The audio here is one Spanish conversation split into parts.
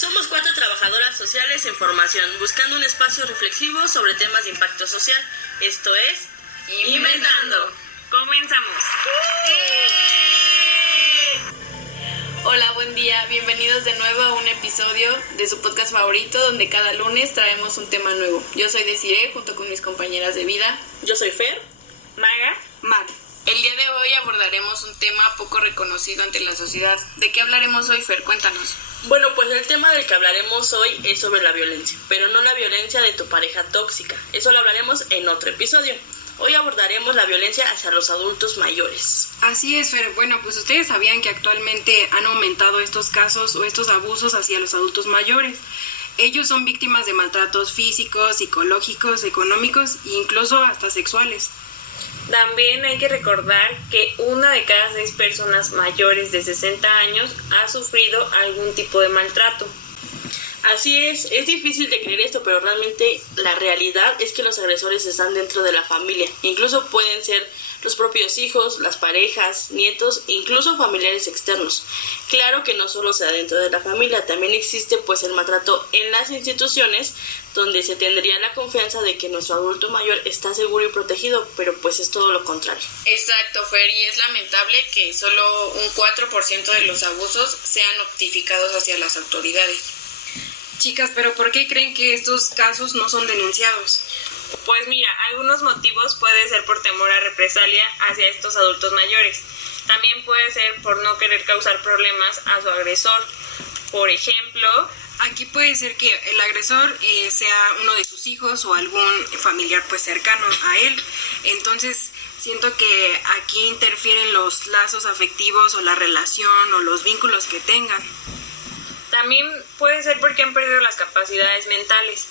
Somos 4 trabajadoras sociales en formación, buscando un espacio reflexivo sobre temas de impacto social. Esto es Inventando. Comenzamos. Hola, buen día. Bienvenidos de nuevo a un episodio de su podcast favorito, donde cada lunes traemos un tema nuevo. Yo soy Desiree, junto con mis compañeras de vida. Yo soy Fer. Maga. Mar. El día de hoy abordaremos un tema poco reconocido ante la sociedad. ¿De qué hablaremos hoy, Fer? Cuéntanos. Bueno, pues el tema del que hablaremos hoy es sobre la violencia, pero no la violencia de tu pareja tóxica. Eso lo hablaremos en otro episodio. Hoy abordaremos la violencia hacia los adultos mayores. Así es, Fer. Bueno, pues ustedes sabían que actualmente han aumentado estos casos o estos abusos hacia los adultos mayores. Ellos son víctimas de maltratos físicos, psicológicos, económicos e incluso hasta sexuales. También hay que recordar que 1 de cada 6 personas mayores de 60 años ha sufrido algún tipo de maltrato. Así es difícil de creer esto, pero realmente la realidad es que los agresores están dentro de la familia. Incluso pueden ser los propios hijos, las parejas, nietos, incluso familiares externos. Claro que no solo se da dentro de la familia, también existe pues el maltrato en las instituciones, donde se tendría la confianza de que nuestro adulto mayor está seguro y protegido, pero pues es todo lo contrario. Exacto, Fer, y es lamentable que solo un 4% de los abusos sean notificados hacia las autoridades. Chicas, ¿pero por qué creen que estos casos no son denunciados? Pues mira, algunos motivos puede ser por temor a represalia hacia estos adultos mayores. También puede ser por no querer causar problemas a su agresor. Por ejemplo, aquí puede ser que el agresor sea uno de sus hijos o algún familiar pues cercano a él. Entonces siento que aquí interfieren los lazos afectivos o la relación o los vínculos que tengan. También puede ser porque han perdido las capacidades mentales.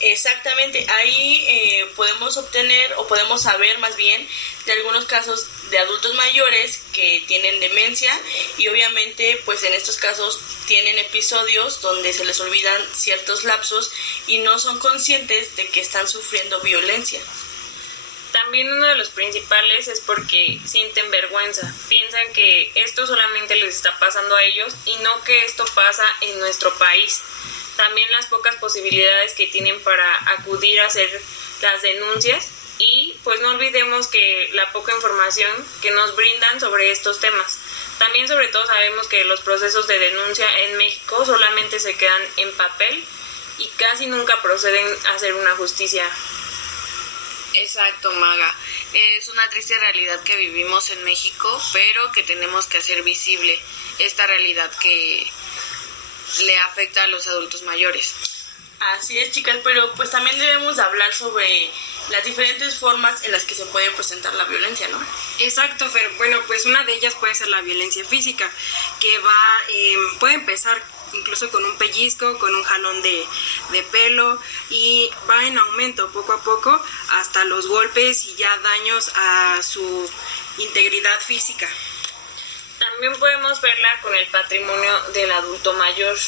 Exactamente, ahí podemos obtener o podemos saber más bien de algunos casos de adultos mayores que tienen demencia y obviamente pues en estos casos tienen episodios donde se les olvidan ciertos lapsos y no son conscientes de que están sufriendo violencia. También uno de los principales es porque sienten vergüenza, piensan que esto solamente les está pasando a ellos y no que esto pasa en nuestro país. También las pocas posibilidades que tienen para acudir a hacer las denuncias y pues no olvidemos que la poca información que nos brindan sobre estos temas. También sobre todo sabemos que los procesos de denuncia en México solamente se quedan en papel y casi nunca proceden a hacer una justicia. Exacto, Maga. Es una triste realidad que vivimos en México, pero que tenemos que hacer visible esta realidad que le afecta a los adultos mayores. Así es, chicas, pero pues también debemos de hablar sobre las diferentes formas en las que se puede presentar la violencia, ¿no? Exacto, Fer. Bueno, pues una de ellas puede ser la violencia física, que puede empezar incluso con un pellizco, con un jalón de pelo y va en aumento poco a poco hasta los golpes y ya daños a su integridad física. También podemos verla con el patrimonio del adulto mayor.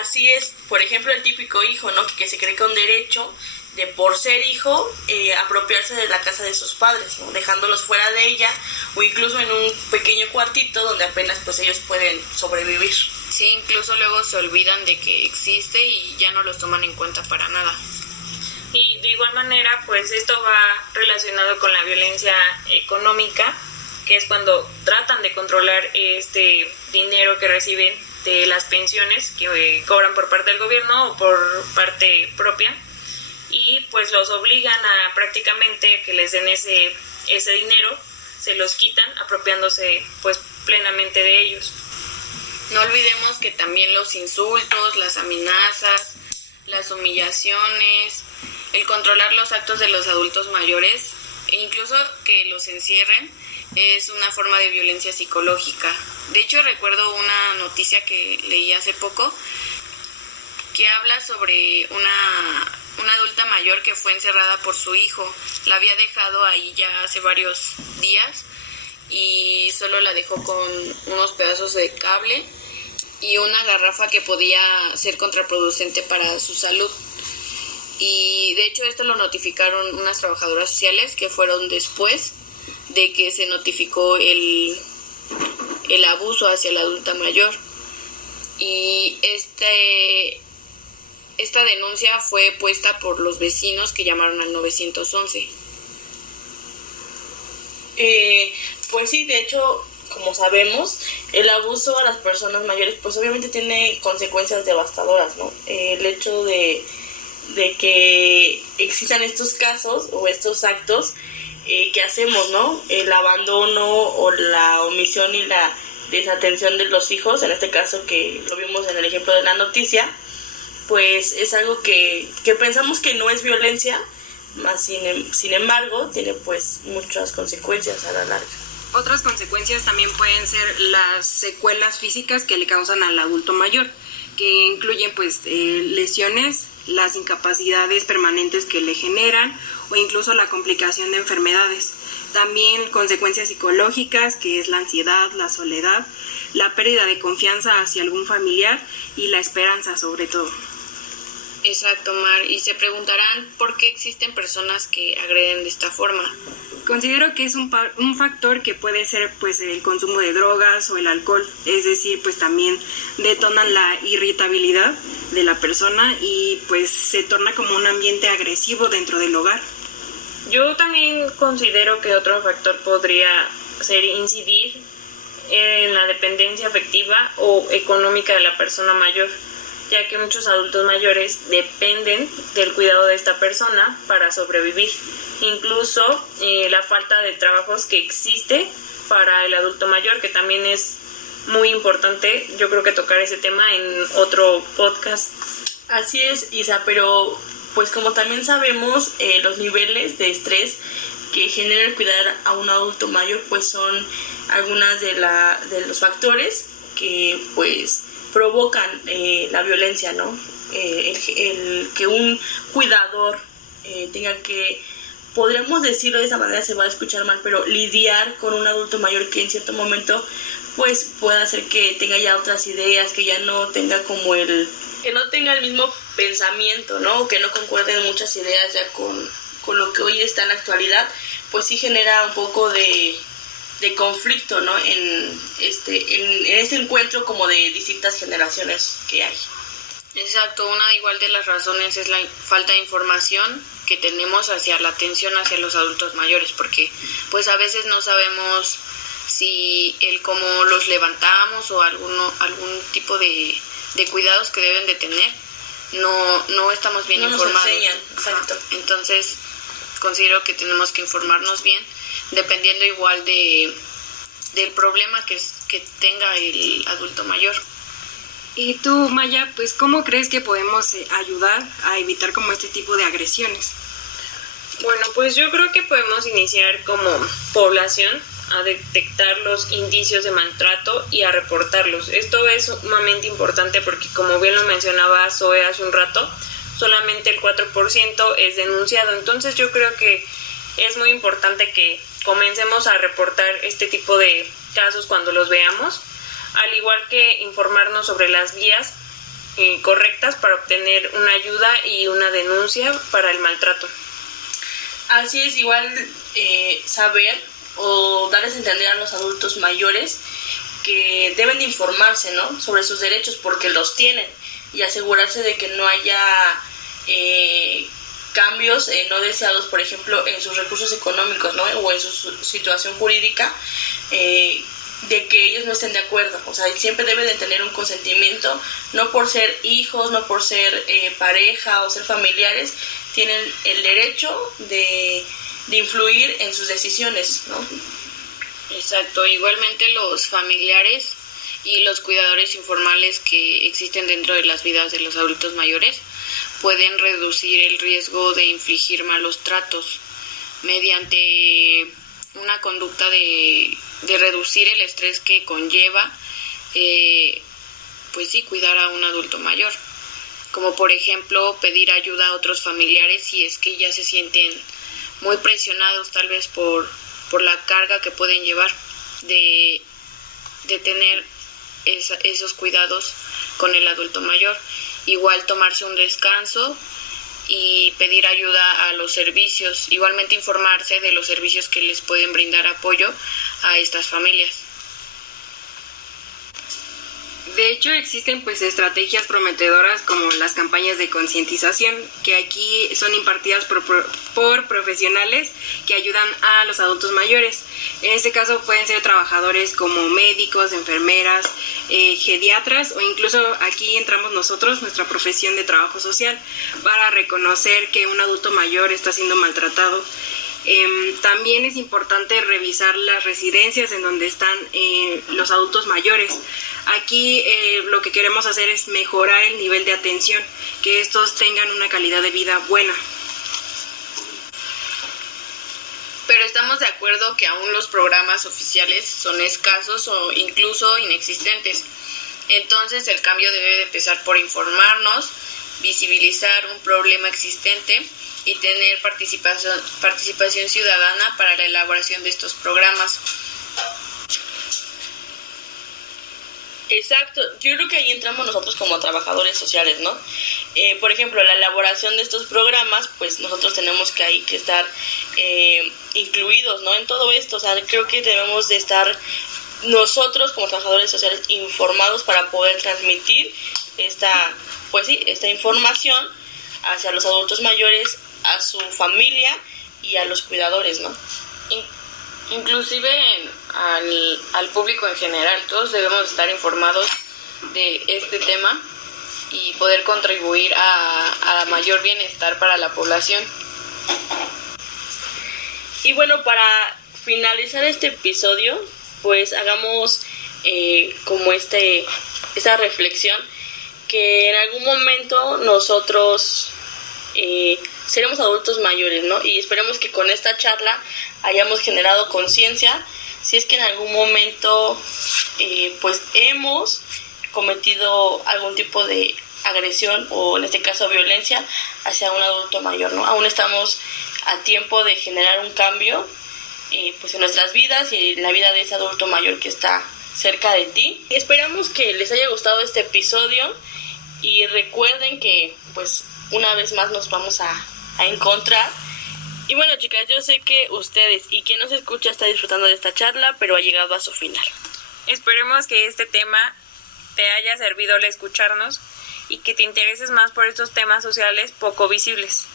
Así es, por ejemplo, el típico hijo, ¿no? Que se cree con derecho de por ser hijo apropiarse de la casa de sus padres, ¿no? Dejándolos fuera de ella o incluso en un pequeño cuartito donde apenas pues ellos pueden sobrevivir. Sí, incluso luego se olvidan de que existe y ya no los toman en cuenta para nada. Y de igual manera, pues esto va relacionado con la violencia económica, que es cuando tratan de controlar este dinero que reciben de las pensiones que cobran por parte del gobierno o por parte propia y pues los obligan a prácticamente que les den ese dinero, se los quitan apropiándose pues plenamente de ellos. No olvidemos que también los insultos, las amenazas, las humillaciones, el controlar los actos de los adultos mayores e incluso que los encierren es una forma de violencia psicológica. De hecho, recuerdo una noticia que leí hace poco que habla sobre una adulta mayor que fue encerrada por su hijo. La había dejado ahí ya hace varios días y solo la dejó con unos pedazos de cable y una garrafa que podía ser contraproducente para su salud. Y de hecho esto lo notificaron unas trabajadoras sociales que fueron después de que se notificó el abuso hacia la adulta mayor. y esta denuncia fue puesta por los vecinos que llamaron al 911. Pues sí, de hecho, como sabemos, el abuso a las personas mayores pues obviamente tiene consecuencias devastadoras, ¿no? El hecho de que existan estos casos o estos actos, ¿qué hacemos, no? El abandono o la omisión y la desatención de los hijos, en este caso que lo vimos en el ejemplo de la noticia, pues es algo que pensamos que no es violencia, más sin embargo tiene pues muchas consecuencias a la larga. Otras consecuencias también pueden ser las secuelas físicas que le causan al adulto mayor, que incluyen pues lesiones, las incapacidades permanentes que le generan o incluso la complicación de enfermedades. También consecuencias psicológicas, que es la ansiedad, la soledad, la pérdida de confianza hacia algún familiar y la esperanza sobre todo. Exacto, Mar. Y se preguntarán por qué existen personas que agreden de esta forma. Considero que es un factor que puede ser pues el consumo de drogas o el alcohol, es decir, pues también detonan la irritabilidad de la persona y pues se torna como un ambiente agresivo dentro del hogar. Yo también considero que otro factor podría ser incidir en la dependencia afectiva o económica de la persona mayor, ya que muchos adultos mayores dependen del cuidado de esta persona para sobrevivir. Incluso la falta de trabajos que existe para el adulto mayor, que también es muy importante, yo creo que tocar ese tema en otro podcast. Así es, Isa, pero pues como también sabemos, los niveles de estrés que genera el cuidar a un adulto mayor pues son algunas de los factores que pues provocan la violencia, ¿no? El que un cuidador tenga que, podríamos decirlo de esa manera, se va a escuchar mal, pero lidiar con un adulto mayor que en cierto momento pues pueda hacer que tenga ya otras ideas, que ya no tenga como que no tenga el mismo pensamiento, ¿no? Que no concuerden muchas ideas ya con lo que hoy está en la actualidad, pues sí genera un poco de conflicto, ¿no? En este encuentro como de distintas generaciones que hay. Exacto, una igual de las razones es la falta de información que tenemos hacia la atención hacia los adultos mayores, porque pues a veces no sabemos si cómo los levantamos o algún tipo de cuidados que deben de tener, no estamos bien informados. Nos enseñan, exacto. Entonces considero que tenemos que informarnos bien, dependiendo igual del problema que tenga el adulto mayor. Y tú, Maya, pues ¿cómo crees que podemos ayudar a evitar como este tipo de agresiones? Bueno, pues yo creo que podemos iniciar como población a detectar los indicios de maltrato y a reportarlos. Esto es sumamente importante porque, como bien lo mencionaba Zoe hace un rato, solamente el 4% es denunciado. Entonces yo creo que es muy importante que comencemos a reportar este tipo de casos cuando los veamos, al igual que informarnos sobre las vías correctas para obtener una ayuda y una denuncia para el maltrato. Así es, igual saber o darles a entender a los adultos mayores que deben de informarse, ¿no? Sobre sus derechos, porque los tienen, y asegurarse de que no haya cambios no deseados, por ejemplo, en sus recursos económicos, ¿no? O en su situación jurídica, de que ellos no estén de acuerdo. O sea, siempre deben de tener un consentimiento, no por ser hijos, no por ser pareja o ser familiares, tienen el derecho de influir en sus decisiones, ¿no? Exacto, igualmente los familiares y los cuidadores informales que existen dentro de las vidas de los adultos mayores pueden reducir el riesgo de infligir malos tratos mediante una conducta de reducir el estrés que conlleva pues sí, cuidar a un adulto mayor, como por ejemplo pedir ayuda a otros familiares si es que ya se sienten muy presionados tal vez por la carga que pueden llevar de tener esos cuidados con el adulto mayor. Igual tomarse un descanso y pedir ayuda a los servicios, igualmente informarse de los servicios que les pueden brindar apoyo a estas familias. De hecho, existen pues estrategias prometedoras como las campañas de concientización, que aquí son impartidas por profesionales que ayudan a los adultos mayores. En este caso pueden ser trabajadores como médicos, enfermeras, geriatras, o incluso aquí entramos nosotros, nuestra profesión de trabajo social, para reconocer que un adulto mayor está siendo maltratado. También es importante revisar las residencias en donde están los adultos mayores. Aquí lo que queremos hacer es mejorar el nivel de atención, que estos tengan una calidad de vida buena. Pero estamos de acuerdo que aún los programas oficiales son escasos o incluso inexistentes. Entonces el cambio debe de empezar por informarnos, visibilizar un problema existente y tener participación ciudadana para la elaboración de estos programas. Exacto, yo creo que ahí entramos nosotros como trabajadores sociales, ¿no? Por ejemplo, la elaboración de estos programas, pues nosotros tenemos que ahí que estar incluidos, ¿no? En todo esto, o sea, creo que debemos de estar nosotros como trabajadores sociales informados para poder transmitir esta información hacia los adultos mayores, a su familia y a los cuidadores, ¿no? Inclusive al público en general, todos debemos estar informados de este tema y poder contribuir a mayor bienestar para la población. Y bueno, para finalizar este episodio, pues hagamos como esta reflexión, que en algún momento nosotros seremos adultos mayores, ¿no? Y esperemos que con esta charla hayamos generado conciencia si es que en algún momento pues hemos cometido algún tipo de agresión o en este caso violencia hacia un adulto mayor, ¿no? Aún estamos a tiempo de generar un cambio pues en nuestras vidas y en la vida de ese adulto mayor que está cerca de ti. Esperamos que les haya gustado este episodio y recuerden que pues una vez más nos vamos a encontrar. Y bueno, chicas, yo sé que ustedes y quien nos escucha está disfrutando de esta charla, pero ha llegado a su final. Esperemos que este tema te haya servido al escucharnos y que te intereses más por estos temas sociales poco visibles.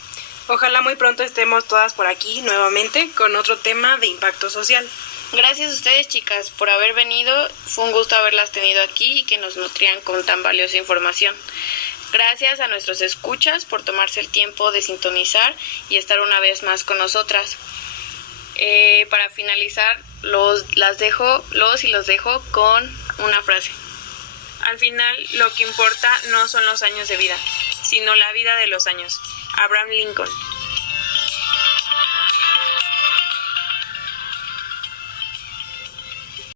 Ojalá muy pronto estemos todas por aquí nuevamente con otro tema de impacto social. Gracias a ustedes, chicas, por haber venido. Fue un gusto haberlas tenido aquí y que nos nutrían con tan valiosa información. Gracias a nuestros escuchas por tomarse el tiempo de sintonizar y estar una vez más con nosotras. Para finalizar, los dejo con una frase. Al final, lo que importa no son los años de vida, sino la vida de los años. Abraham Lincoln.